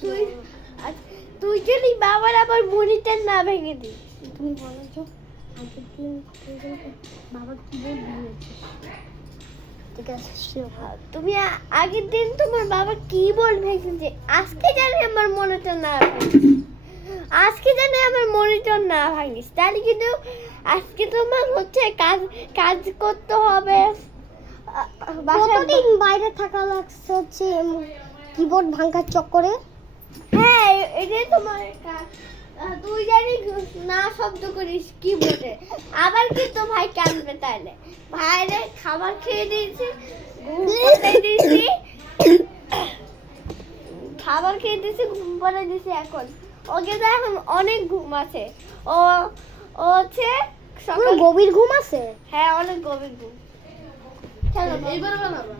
তুই তুই যদি বাবার আবার মনিটর না ভেঙে দিস। তুমি বলো যে আগের দিন বাবা কিবোর্ড ভেঙেছে। ঠিক আছে তুমি আগের দিন তোমার বাবা কিবোর্ড ভেঙেছে, আজকে জানি আমার মনিটর না ভাঙিস, আজকে জানি আমার মনিটর না ভাঙিস, তাহলে কিন্তু আজকে তোমার হচ্ছে কাজ কাজ করতে হবে। কতদিন বাইরে থাকা লাগছে হচ্ছে কিবোর্ড ভাঙার চক্করে। হ্যাঁ এটাই তোমার কাজ। তুই জানি না শব্দ করিস কিবোর্ডে, আবার কিন্তু ভাই কাঁদবে, তাহলে ভাইরে খাবার খেয়ে দিয়েছি, ঘুম পাড়িয়ে দিয়েছি, খাবার খেয়ে দিয়েছি, ঘুম পাড়িয়ে দিয়েছি। এখন ওকে তো এখন অনেক ঘুম আছে, ও ও হচ্ছে সকাল গভীর ঘুম আছে। হ্যাঁ অনেক গভীর ঘুম। চলো এইবার বানাবো।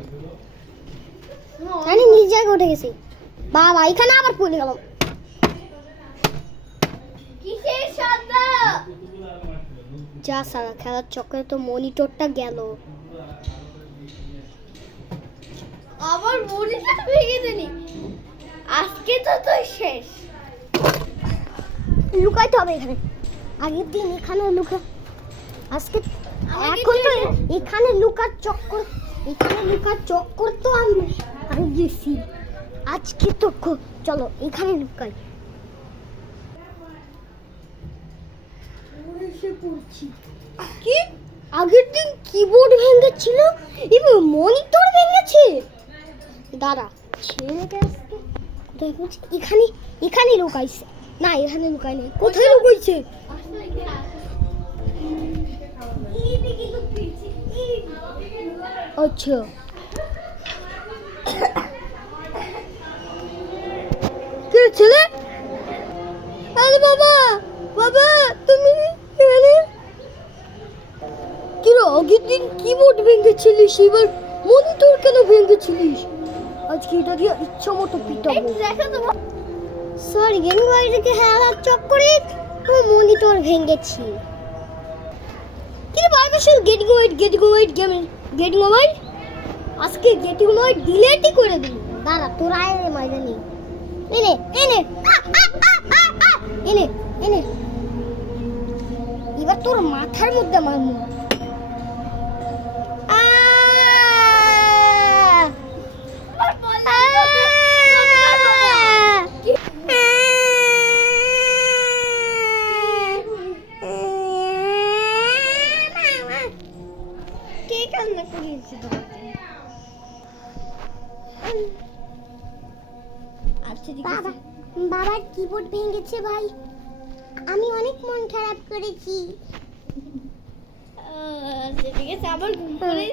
আমি নিজ জায়গায় উঠে গেছি। বাবা এখানে আবার পড়ে গেলাম। কিসের শব্দ? যা সারা খেলার চক্করে তো মনিটরটা গেল। আবার মনিটর ভেঙে দিলি, আজকে তো তুই শেষ। লুকাইতে হবে এখানে। আগের দিন এখানে লুকা, আজকে এখন তো এখানে লুকার চক্কর, এখানে লুকার চক্কর তো আমি গেছি। আজকে তো চলো এখানে লুকাই। কি আগের দিন কিবোর্ড ভেঙেছিল, এবার মনিটর ভেঙেছে। দাঁড়া ছেলেটা আজকে কোথায় গেছে? এখানে এখানে লুকাইছে। না এখানে লুকাই নেই। কোথায় লুকাইছে? আচ্ছা কে ছেলে? আরে বাবা বাবা তুমি এখানে কি রে? আগের দিন কিবোর্ড ভেঙেছিলিস, এবার মনিটর কেন ভেঙেছিলিস? আজকে এটা দিয়ে ইচ্ছা মতো পিটাবো। সরি গেম বাইরে খেলার চক্করে মনিটর ভেঙেছি। কি রে ভাই বসে গেটিং ওয়েট গেটিং ওয়েট আজকে গেটিং ওয়েট ডিলিটই করে দিই। দাঁড়া তোর আয় রে ময়দানি। এনে এনে এনে এনে এবার তোর মাথার মধ্যে মারমু। কে কান্না করিয়েছে তোমাকে? আচ্ছা ঠিক আছে। বাবার কিবোর্ড ভেঙেছে ভাই, আমি অনেক মন খারাপ করেছি। ঠিক আছে, আবার ঘুম করে